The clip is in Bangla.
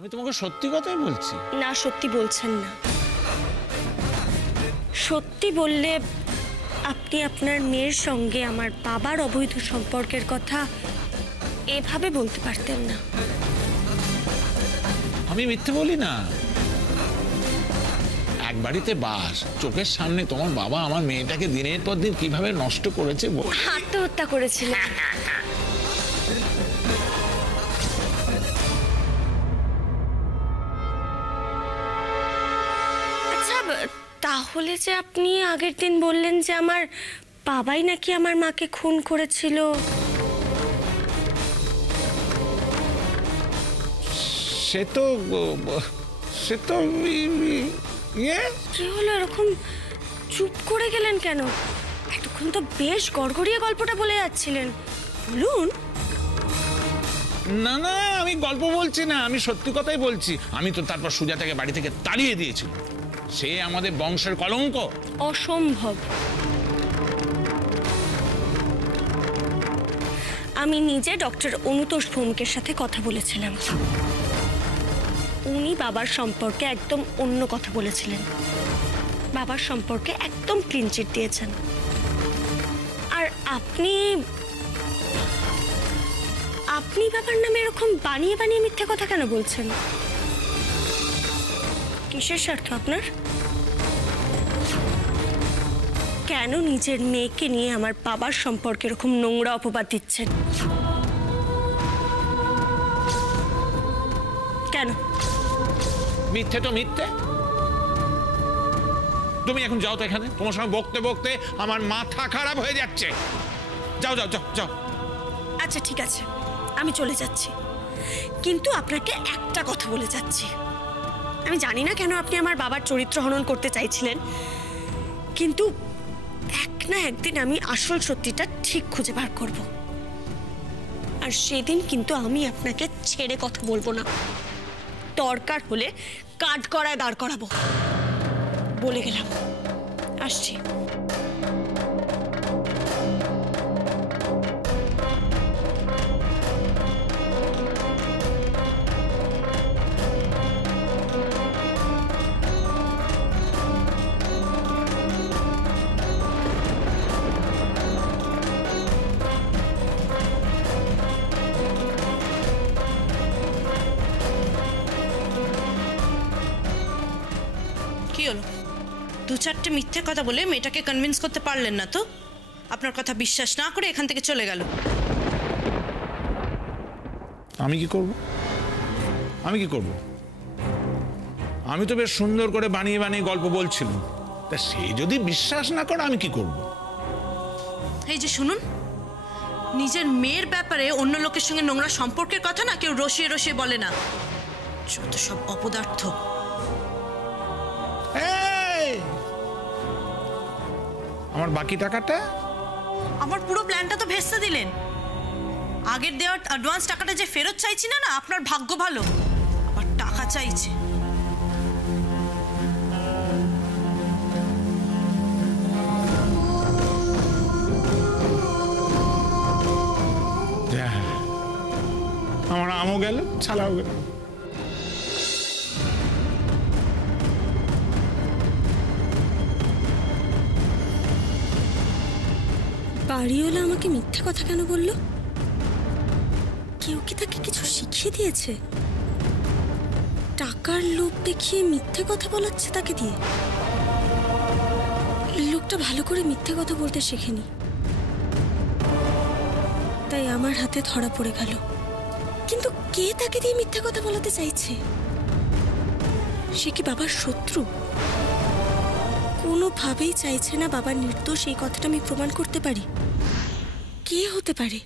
আমি তোমাকে সত্যি কথাই বলছি। না, সত্যি বলছেন না। সত্যি বললে আপনি আপনার মেয়ের সঙ্গে আমার বাবার অবৈধ সম্পর্কের কথা এভাবে বলতে পারতেন না। আমি মিথ্যে বলি না। এক বাড়িতে বাস, চোখের সামনে তোমার বাবা আমার মেয়েটাকে দিনের পর দিন কিভাবে নষ্ট করেছে। আত্মহত্যা করেছিলেন। আচ্ছা, তাহলে যে আপনি আগের দিন বললেন যে আমার বাবাই নাকি আমার মাকে খুন করেছিল, সে তো কি হলো? এরকম চুপ করে গেলেন কেন? এতক্ষণ তো বেশ গড়গড়িয়ে গল্পটা বলে যাচ্ছিলেন, বলুন। না না, আমি গল্প বলছি না, আমি সত্যি কথাই বলছি। আমি তো তারপর সুজাতাকে বাড়ি থেকে তাড়িয়ে দিয়েছি। সে আমাদের বংশের কলঙ্ক। অসম্ভব। আমি নিজে ডক্টর অনুতোষ ভৌমিকের সাথে কথা বলেছিলাম। উনি বাবার সম্পর্কে একদম অন্য কথা বলেছিলেন। বাবার সম্পর্কে একদম ক্লিন চিট দিয়েছেন। আর আপনি বাবার নামে এরকম বানিয়ে বানিয়ে মিথ্যে কথা কেন বলছেন? কিসের স্বার্থ আপনার? কেন নিজের মেয়েকে নিয়ে আমার বাবার সম্পর্কে এরকম নোংরা অপবাদ দিচ্ছেন? কেন? মিথ্যে তো মিথ্যে। তুমি এখন যাও তো এখানে। তোমার সঙ্গে বকতে বকতে আমার মাথা খারাপ হয়ে যাচ্ছে। যাও যাও যাও যাও। আচ্ছা ঠিক আছে, আমি চলে যাচ্ছি, কিন্তু আপনাকে একটা কথা বলে যাচ্ছি। আমি জানি না কেন আপনি আমার বাবার চরিত্র হনন করতে চাইছিলেন, কিন্তু এক না একদিন আমি আসল সত্যিটা ঠিক খুঁজে বার করব। আর সেদিন কিন্তু আমি আপনাকে ছেড়ে কথা বলবো না। দরকার হলে কাঠগড়ায় দাঁড় করাবো। বলে গেলাম, আসছি। কি হলো? দু চারটে মিথ্যে কথা বলে মেয়েটাকে কনভিন্স করতে পারলেন না তো? আপনার কথা বিশ্বাস না করে এখান থেকে চলে গেল। আমি কি করব? আমি তো বেশ সুন্দর করে বানিয়ে বানিয়ে গল্প বলছিলাম। তা সে যদি বিশ্বাস না করে আমি কি করব? এই যে শুনুন, নিজের মেয়ের ব্যাপারে অন্য লোকের সঙ্গে নোংরা সম্পর্কের কথা না কেউ রসিয়ে রসিয়ে বলে না। যত সব অপদার্থ। আমার বাকি টাকাটা? আমার পুরো প্ল্যানটা তো ভেস্তে দিলেন। আগের দেওয়ার অ্যাডভান্স টাকাটা যে ফেরত চাইছি না, আপনার ভাগ্য ভালো, আবার টাকা চাইছে। আমার আমও গেল, ছালাও গেল। বাড়িওয়ালা আমাকে মিথ্যে কথা কেন বললো? কেউ কি তাকে কিছু শিখিয়ে দিয়েছে? টাকার লোভ দেখিয়ে মিথ্যে কথা বলাচ্ছে তাকে দিয়ে। লোকটা ভালো করে মিথ্যে কথা বলতে শেখেনি, তাই আমার হাতে ধরা পড়ে গেল। কিন্তু কে তাকে দিয়ে মিথ্যে কথা বলাতে চাইছে? সে কি বাবার শত্রু? কোনোভাবেই চাইছে না বাবার নির্দোষ এই কথাটা আমি প্রমাণ করতে পারি। কে হতে পারে?